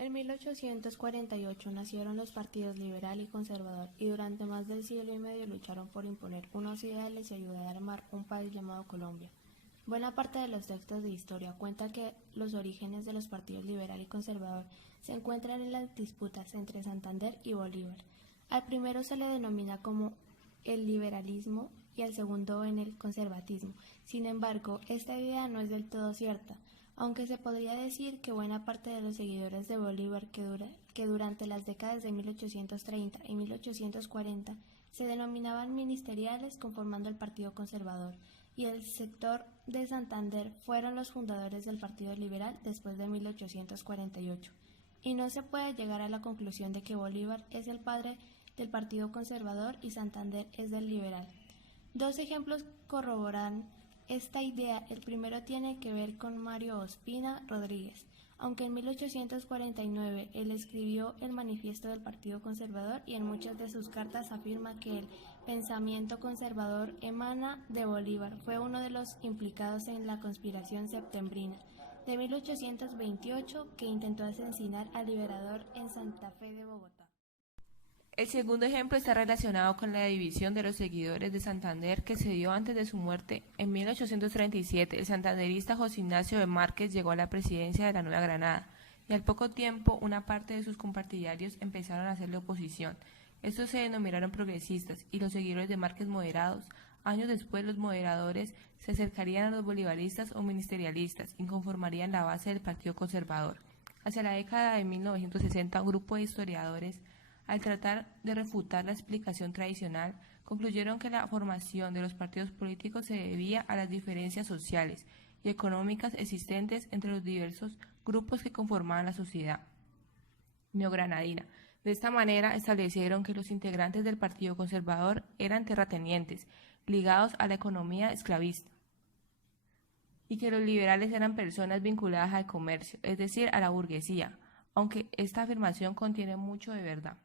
En 1848 nacieron los partidos liberal y conservador y durante más del siglo y medio lucharon por imponer unos ideales y ayudar a armar un país llamado Colombia. Buena parte de los textos de historia cuenta que los orígenes de los partidos liberal y conservador se encuentran en las disputas entre Santander y Bolívar. Al primero se le denomina como el liberalismo y al segundo en el conservatismo. Sin embargo, esta idea no es del todo cierta, aunque se podría decir que buena parte de los seguidores de Bolívar que durante las décadas de 1830 y 1840 se denominaban ministeriales conformando el Partido Conservador, y el sector de Santander fueron los fundadores del Partido Liberal después de 1848. Y no se puede llegar a la conclusión de que Bolívar es el padre del Partido Conservador y Santander es del liberal. Dos ejemplos corroboran esta idea. El primero tiene que ver con Mario Ospina Rodríguez. Aunque en 1849 él escribió el Manifiesto del Partido Conservador y en muchas de sus cartas afirma que el pensamiento conservador emana de Bolívar, fue uno de los implicados en la conspiración septembrina de 1828 que intentó asesinar al liberador en Santa Fe de Bogotá. El segundo ejemplo está relacionado con la división de los seguidores de Santander que se dio antes de su muerte. En 1837, el santanderista José Ignacio de Márquez llegó a la presidencia de la Nueva Granada y al poco tiempo una parte de sus compartidarios empezaron a hacerle oposición. Estos se denominaron progresistas y los seguidores de Márquez moderados. Años después, los moderadores se acercarían a los bolivaristas o ministerialistas y conformarían la base del Partido Conservador. Hacia la década de 1960, un grupo de historiadores, al tratar de refutar la explicación tradicional, concluyeron que la formación de los partidos políticos se debía a las diferencias sociales y económicas existentes entre los diversos grupos que conformaban la sociedad neogranadina. De esta manera establecieron que los integrantes del Partido Conservador eran terratenientes, ligados a la economía esclavista, y que los liberales eran personas vinculadas al comercio, es decir, a la burguesía, aunque esta afirmación contiene mucho de verdad.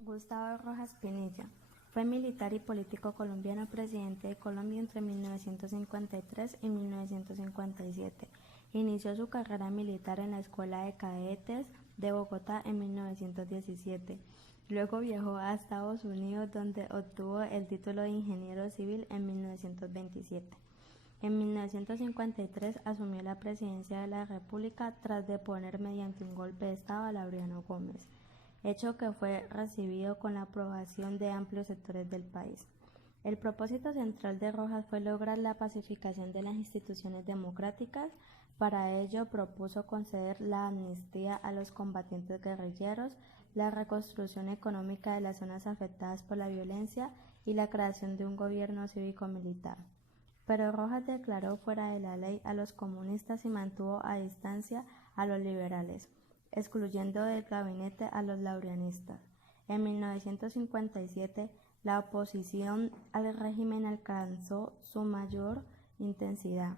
Gustavo Rojas Pinilla fue militar y político colombiano, presidente de Colombia entre 1953 y 1957. Inició su carrera militar en la Escuela de Cadetes de Bogotá en 1917. Luego viajó a Estados Unidos, donde obtuvo el título de ingeniero civil en 1927. En 1953 asumió la presidencia de la República tras deponer mediante un golpe de Estado a Laureano Gómez, hecho que fue recibido con la aprobación de amplios sectores del país. El propósito central de Rojas fue lograr la pacificación de las instituciones democráticas. Para ello propuso conceder la amnistía a los combatientes guerrilleros, la reconstrucción económica de las zonas afectadas por la violencia y la creación de un gobierno cívico-militar. Pero Rojas declaró fuera de la ley a los comunistas y mantuvo a distancia a los liberales, excluyendo del gabinete a los laureanistas. En 1957, la oposición al régimen alcanzó su mayor intensidad.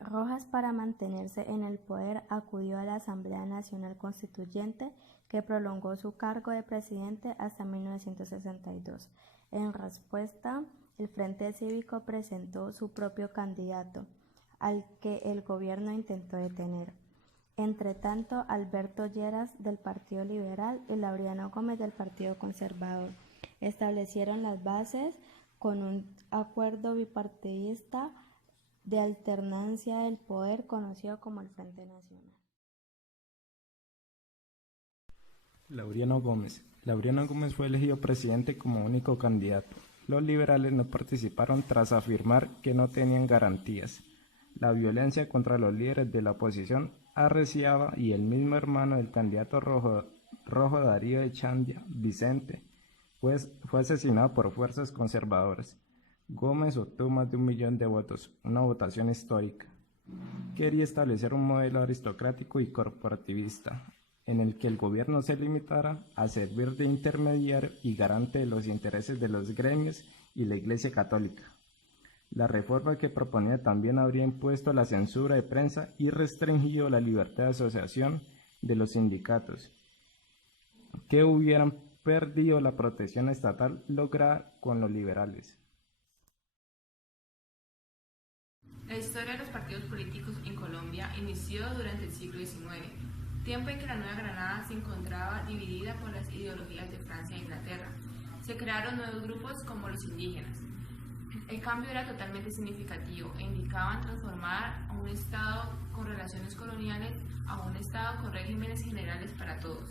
Rojas, para mantenerse en el poder, acudió a la Asamblea Nacional Constituyente, que prolongó su cargo de presidente hasta 1962. En respuesta, el Frente Cívico presentó su propio candidato, al que el gobierno intentó detener. Entretanto, Alberto Lleras del Partido Liberal y Laureano Gómez del Partido Conservador establecieron las bases con un acuerdo bipartidista de alternancia del poder conocido como el Frente Nacional. Laureano Gómez. Laureano Gómez fue elegido presidente como único candidato. Los liberales no participaron tras afirmar que no tenían garantías. La violencia contra los líderes de la oposición arreciaba y el mismo hermano del candidato rojo Darío Echandia, Vicente, fue asesinado por fuerzas conservadoras. Gómez obtuvo más de 1 millón de votos, una votación histórica. Quería establecer un modelo aristocrático y corporativista, en el que el gobierno se limitara a servir de intermediario y garante de los intereses de los gremios y la Iglesia Católica. La reforma que proponía también habría impuesto la censura de prensa y restringido la libertad de asociación de los sindicatos, que hubieran perdido la protección estatal lograda con los liberales. La historia de los partidos políticos en Colombia inició durante el siglo XIX, tiempo en que la Nueva Granada se encontraba dividida por las ideologías de Francia e Inglaterra. Se crearon nuevos grupos como los indígenas. El cambio era totalmente significativo e indicaban transformar a un Estado con relaciones coloniales a un Estado con regímenes generales para todos,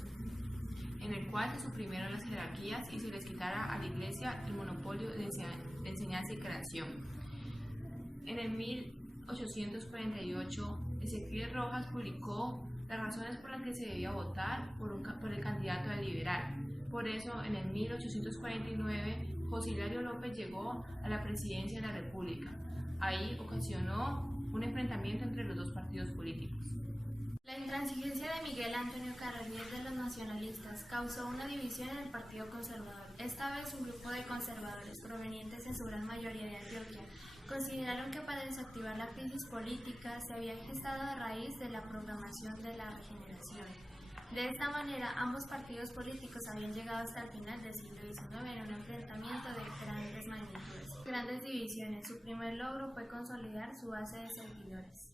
en el cual se suprimieron las jerarquías y se les quitara a la Iglesia el monopolio de enseñanza y creación. En el 1848, Ezequiel Rojas publicó las razones por las que se debía votar por el candidato del liberal. Por eso, en el 1849, José Hilario López llegó a la presidencia de la República. Ahí ocasionó un enfrentamiento entre los dos partidos políticos. La intransigencia de Miguel Antonio Carreriel de los nacionalistas causó una división en el Partido Conservador. Esta vez un grupo de conservadores provenientes en su gran mayoría de Antioquia consideraron que para desactivar la crisis política se había gestado a raíz de la programación de la regeneración. De esta manera, ambos partidos políticos habían llegado hasta el final del siglo XIX en un enfrentamiento de grandes magnitudes, grandes divisiones. Su primer logro fue consolidar su base de seguidores.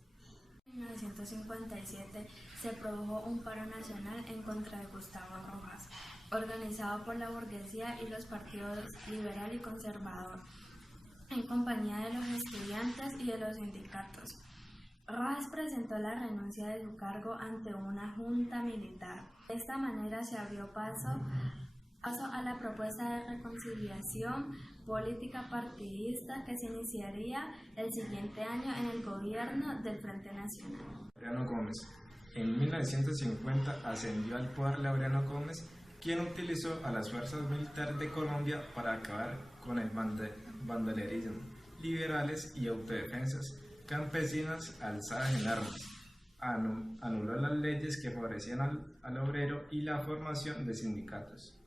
En 1957 se produjo un paro nacional en contra de Gustavo Rojas, organizado por la burguesía y los partidos liberal y conservador, en compañía de los estudiantes y de los sindicatos. Rojas presentó la renuncia de su cargo ante una junta militar. De esta manera se abrió paso a la propuesta de reconciliación política partidista que se iniciaría el siguiente año en el gobierno del Frente Nacional. Laureano Gómez. En 1950 ascendió al poder Laureano Gómez, quien utilizó a las fuerzas militares de Colombia para acabar con el bandolerismo, liberales y autodefensas, campesinas alzadas en armas. Anuló las leyes que favorecían al obrero y la formación de sindicatos.